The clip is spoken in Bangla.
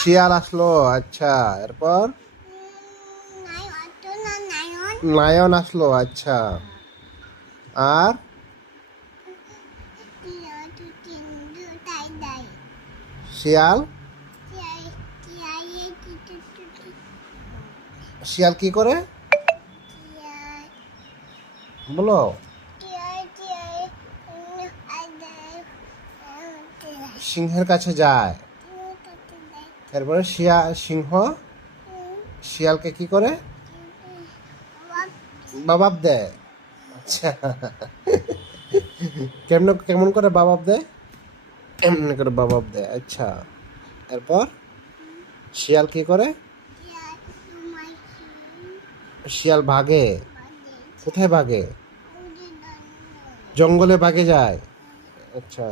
শিয়াল আসলো। আচ্ছা, এরপর লায়ন আসলো। আচ্ছা, আর শিয়াল শিয়াল কি করে বলো? সিংহের কাছে যায়। এরপরে সিংহ শিয়ালকে কি করে? বাবাব দেয়। আচ্ছা, কেমন করে বাবাব দেয়? এমনি করে বাবাব দেয়। আচ্ছা, এরপর শিয়াল কি করে? শিয়াল ভাগে। কোথায় ভাগে? জঙ্গলে ভাগে যায়। আচ্ছা।